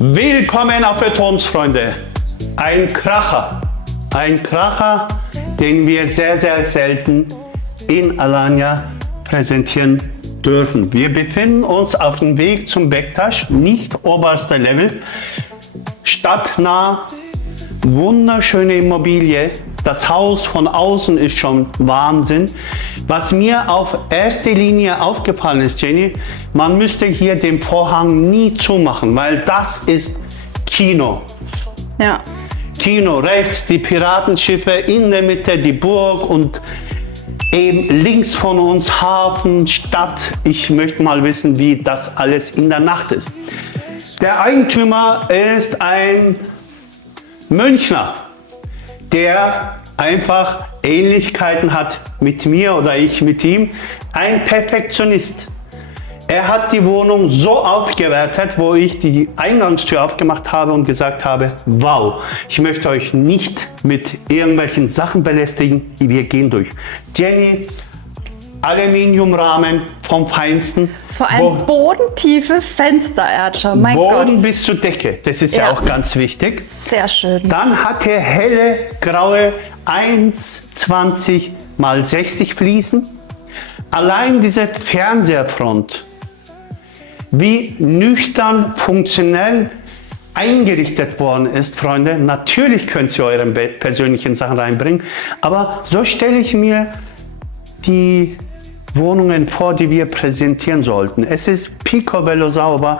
Willkommen auf der Toms, Freunde. Ein Kracher, den wir sehr, sehr selten in Alanya präsentieren dürfen. Wir befinden uns auf dem Weg zum Bektaş, nicht oberster Level, stadtnah, wunderschöne Immobilie. Das Haus von außen ist schon Wahnsinn. Was mir auf erster Linie aufgefallen ist, Jenny, man müsste hier den Vorhang nie zumachen, weil das ist Kino. Ja. Kino, rechts die Piratenschiffe, in der Mitte die Burg und eben links von uns Hafen, Stadt. Ich möchte mal wissen, wie das alles in der Nacht ist. Der Eigentümer ist ein Münchner, der einfach Ähnlichkeiten hat mit mir oder ich mit ihm. Ein Perfektionist. Er hat die Wohnung so aufgewertet, wo ich die Eingangstür aufgemacht habe und gesagt habe, wow, ich möchte euch nicht mit irgendwelchen Sachen belästigen, wir gehen durch. Jenny, Aluminiumrahmen vom Feinsten. Vor allem bodentiefe Fenster, Erdschau, mein Boden Gott. bis zur Decke, das ist ja auch ganz wichtig. Sehr schön. Dann hat er helle, graue 1,20 x 60 Fliesen. Allein diese Fernseherfront, wie nüchtern, funktionell eingerichtet worden ist, Freunde. Natürlich könnt ihr eure persönlichen Sachen reinbringen, aber so stelle ich mir die Wohnungen vor, die wir präsentieren sollten. Es ist picobello sauber.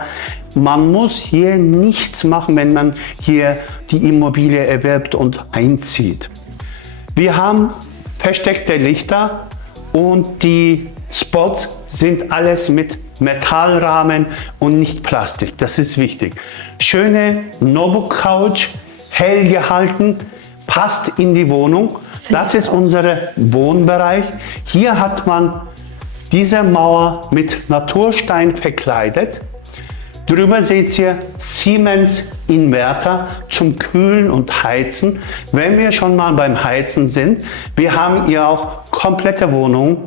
Man muss hier nichts machen, wenn man hier die Immobilie erwirbt und einzieht. Wir haben versteckte Lichter und die Spots sind alles mit Metallrahmen und nicht Plastik. Das ist wichtig. Schöne Nobu Couch, hell gehalten, passt in die Wohnung. Das ist unser Wohnbereich. Hier hat man diese Mauer mit Naturstein verkleidet. Drüber seht ihr Siemens Inverter zum Kühlen und Heizen. Wenn wir schon mal beim Heizen sind, wir haben hier auch komplette Wohnung,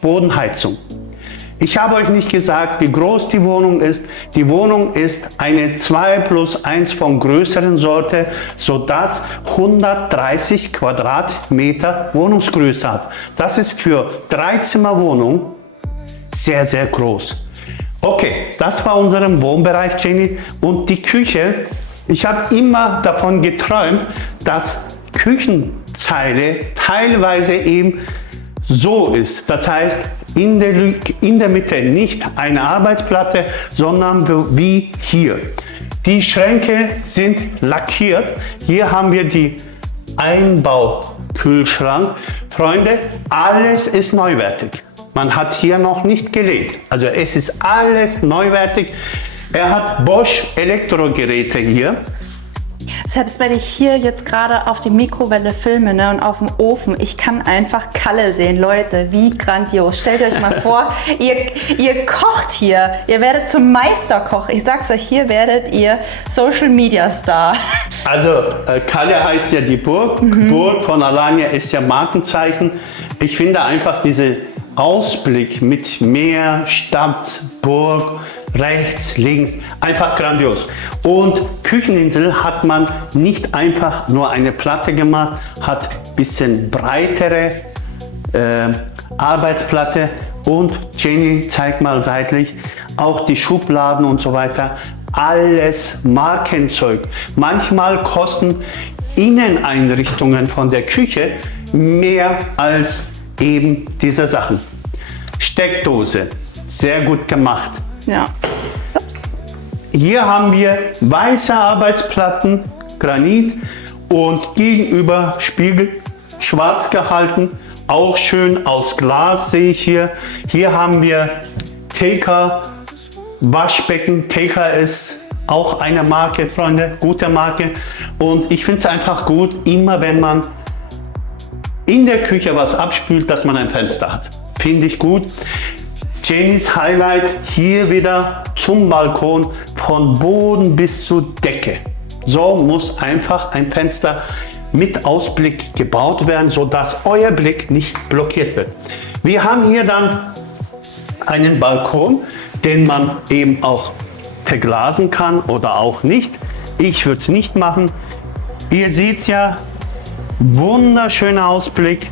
Bodenheizung. Ich habe euch nicht gesagt, wie groß die Wohnung ist. Die Wohnung ist eine 2+1 von größeren Sorte, sodass 130 Quadratmeter Wohnungsgröße hat. Das ist für 3-Zimmer-Wohnung sehr, sehr groß. Okay, das war unser Wohnbereich, Jenny. Und die Küche, ich habe immer davon geträumt, dass Küchenzeile teilweise eben so ist. Das heißt, in der Mitte nicht eine Arbeitsplatte, sondern wie hier. Die Schränke sind lackiert. Hier haben wir die Einbaukühlschrank. Freunde, alles ist neuwertig. Man hat hier noch nicht gelebt. Also es ist alles neuwertig. Er hat Bosch Elektrogeräte hier. Selbst wenn ich hier jetzt gerade auf die Mikrowelle filme, ne, und auf dem Ofen, ich kann einfach Kalle sehen. Leute, wie grandios. Stellt euch mal vor, ihr kocht hier. Ihr werdet zum Meisterkoch. Ich sag's euch, hier werdet ihr Social Media Star. Also Kalle heißt ja die Burg. Burg von Alanya ist ja Markenzeichen. Ich finde einfach diesen Ausblick mit Meer, Stadt, Burg, rechts, links, einfach grandios. Und Kücheninsel hat man nicht einfach nur eine Platte gemacht, hat ein bisschen breitere Arbeitsplatte und Jenny zeigt mal seitlich auch die Schubladen und so weiter. Alles Markenzeug. Manchmal kosten Inneneinrichtungen von der Küche mehr als eben diese Sachen. Steckdose, sehr gut gemacht. Ja. Ups. Hier haben wir weiße Arbeitsplatten, Granit und gegenüber Spiegel schwarz gehalten. Auch schön aus Glas sehe ich hier. Hier haben wir Teka Waschbecken. Teka ist auch eine Marke, Freunde, gute Marke. Und ich finde es einfach gut, immer wenn man in der Küche was abspült, dass man ein Fenster hat. Finde ich gut. Jennys Highlight hier wieder zum Balkon, von Boden bis zur Decke. So muss einfach ein Fenster mit Ausblick gebaut werden, sodass euer Blick nicht blockiert wird. Wir haben hier dann einen Balkon, den man eben auch verglasen kann oder auch nicht. Ich würde es nicht machen. Ihr seht ja, wunderschöner Ausblick.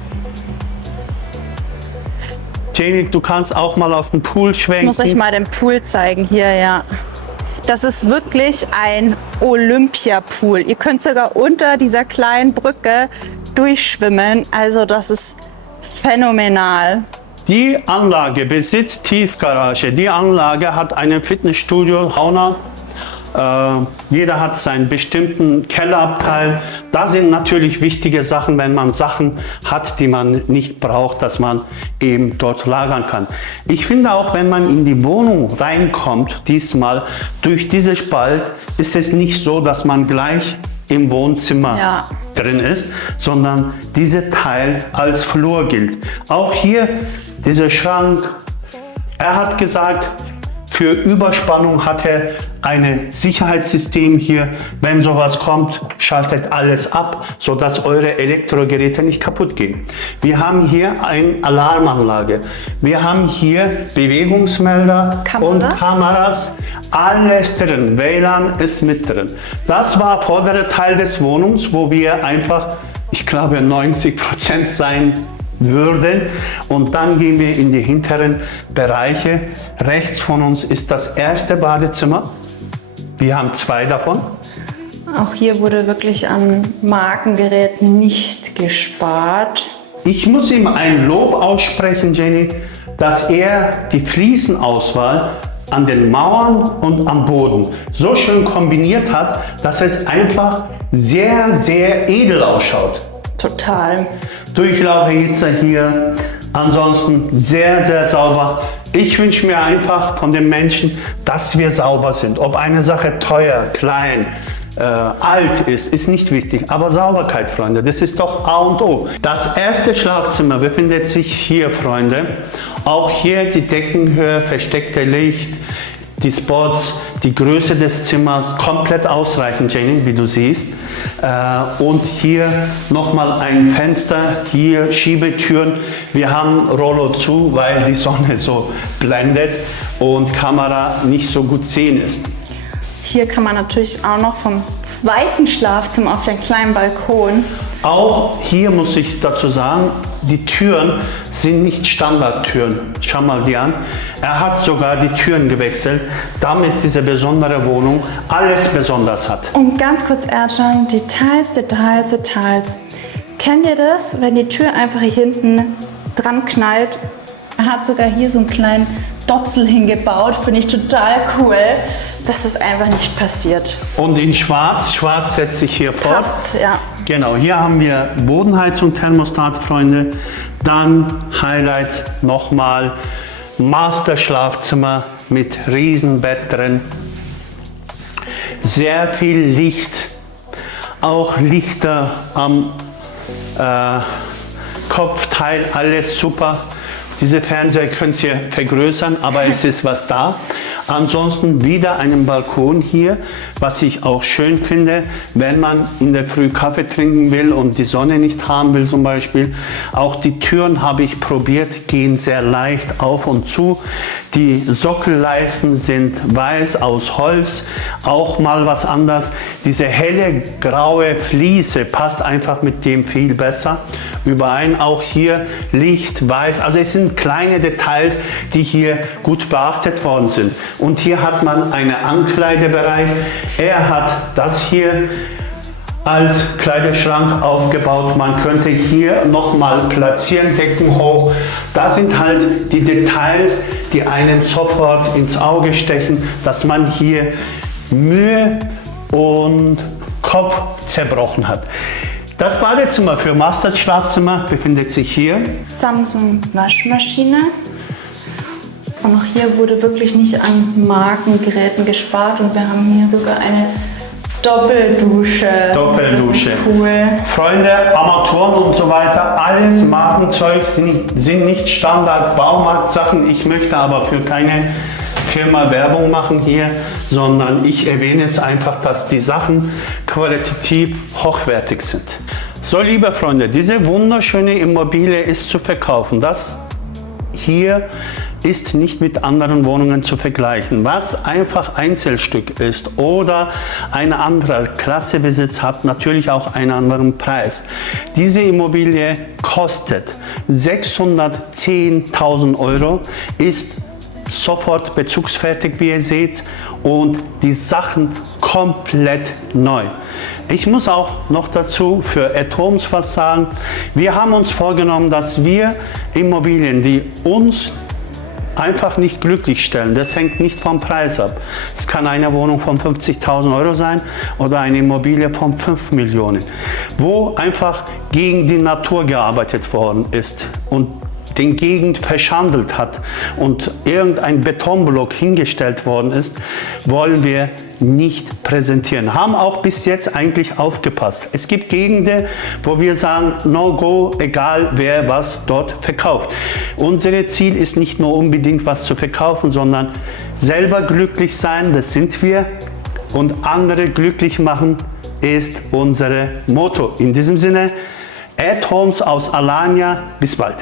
Jenny, du kannst auch mal auf den Pool schwenken. Ich muss euch mal den Pool zeigen hier, ja. Das ist wirklich ein Olympiapool. Ihr könnt sogar unter dieser kleinen Brücke durchschwimmen. Also das ist phänomenal. Die Anlage besitzt Tiefgarage. Die Anlage hat ein Fitnessstudio, Sauna. Jeder hat seinen bestimmten Kellerabteil. Da sind natürlich wichtige Sachen, wenn man Sachen hat, die man nicht braucht, dass man eben dort lagern kann. Ich finde auch, wenn man in die Wohnung reinkommt, diesmal durch diese Spalt, ist es nicht so, dass man gleich im Wohnzimmer drin ist, sondern dieser Teil als Flur gilt. Auch hier dieser Schrank. Er hat gesagt, für Überspannung hat er ein Sicherheitssystem hier. Wenn sowas kommt, schaltet alles ab, sodass eure Elektrogeräte nicht kaputt gehen. Wir haben hier eine Alarmanlage. Wir haben hier Bewegungsmelder und Kameras. Alles drin. WLAN ist mit drin. Das war vordere Teil des Wohnungs, wo wir einfach, ich glaube, 90% sein würden. Und dann gehen wir in die hinteren Bereiche. Rechts von uns ist das erste Badezimmer. Wir haben 2 davon. Auch hier wurde wirklich an Markengeräten nicht gespart. Ich muss ihm ein Lob aussprechen, Jenny, dass er die Fliesenauswahl an den Mauern und am Boden so schön kombiniert hat, dass es einfach sehr, sehr edel ausschaut. Total. Durchlauferhitzer hier, ansonsten sehr, sehr sauber. Ich wünsche mir einfach von den Menschen, dass wir sauber sind. Ob eine Sache teuer, klein, alt ist nicht wichtig. Aber Sauberkeit, Freunde, das ist doch A und O. Das erste Schlafzimmer befindet sich hier, Freunde. Auch hier die Deckenhöhe, versteckte Licht, die Spots, die Größe des Zimmers komplett ausreichend, Jenny, wie du siehst. Und hier nochmal ein Fenster, hier Schiebetüren. Wir haben Rollo zu, weil die Sonne so blendet und Kamera nicht so gut sehen ist. Hier kann man natürlich auch noch vom zweiten Schlafzimmer auf den kleinen Balkon. Auch hier muss ich dazu sagen, die Türen sind nicht Standardtüren. Schau mal die an. Er hat sogar die Türen gewechselt, damit diese besondere Wohnung alles besonders hat. Und ganz kurz, Erdschan, Details, Details, Details. Kennt ihr das, wenn die Tür einfach hier hinten dran knallt? Er hat sogar hier so einen kleinen Dotzel hingebaut, finde ich total cool. Das ist einfach nicht passiert. Und in Schwarz, Schwarz setzt sich hier fort. Passt, ja. Genau, hier haben wir Bodenheizung, Thermostat, Freunde. Dann Highlight nochmal Master Schlafzimmer mit Riesenbett drin. Sehr viel Licht, auch Lichter am Kopfteil, alles super. Diese Fernseher können Sie vergrößern, aber es ist was da. Ansonsten wieder einen Balkon hier, was ich auch schön finde, wenn man in der Früh Kaffee trinken will und die Sonne nicht haben will zum Beispiel. Auch die Türen habe ich probiert, gehen sehr leicht auf und zu. Die Sockelleisten sind weiß aus Holz, auch mal was anderes. Diese helle graue Fliese passt einfach mit dem viel besser überein. Auch hier Licht, weiß, also es sind kleine Details, die hier gut beachtet worden sind. Und hier hat man einen Ankleidebereich. Er hat das hier als Kleiderschrank aufgebaut. Man könnte hier nochmal platzieren, Decken hoch. Da sind halt die Details, die einen sofort ins Auge stechen, dass man hier Mühe und Kopf zerbrochen hat. Das Badezimmer für Masters Schlafzimmer befindet sich hier. Samsung Waschmaschine. Und auch hier wurde wirklich nicht an Markengeräten gespart und wir haben hier sogar eine Doppeldusche. Doppeldusche. Das ist cool. Freunde, Armaturen und so weiter, alles Markenzeug sind nicht Standard Baumarktsachen. Ich möchte aber für keine Firma Werbung machen hier, sondern ich erwähne es einfach, dass die Sachen qualitativ hochwertig sind. So, liebe Freunde, diese wunderschöne Immobilie ist zu verkaufen. Das hier ist nicht mit anderen Wohnungen zu vergleichen. Was einfach Einzelstück ist oder ein anderer Klassebesitz hat, natürlich auch einen anderen Preis. Diese Immobilie kostet 610.000 Euro, ist sofort bezugsfertig, wie ihr seht, und die Sachen komplett neu. Ich muss auch noch dazu für Atoms was sagen. Wir haben uns vorgenommen, dass wir Immobilien, die uns einfach nicht glücklich stellen, das hängt nicht vom Preis ab. Es kann eine Wohnung von 50.000 Euro sein oder eine Immobilie von 5 Millionen, wo einfach gegen die Natur gearbeitet worden ist und den Gegend verschandelt hat und irgendein Betonblock hingestellt worden ist, wollen wir nicht präsentieren. Haben auch bis jetzt eigentlich aufgepasst. Es gibt Gegenden, wo wir sagen, no go, egal wer was dort verkauft. Unser Ziel ist nicht nur unbedingt was zu verkaufen, sondern selber glücklich sein, das sind wir, und andere glücklich machen ist unser Motto. In diesem Sinne, Atoms aus Alanya, bis bald.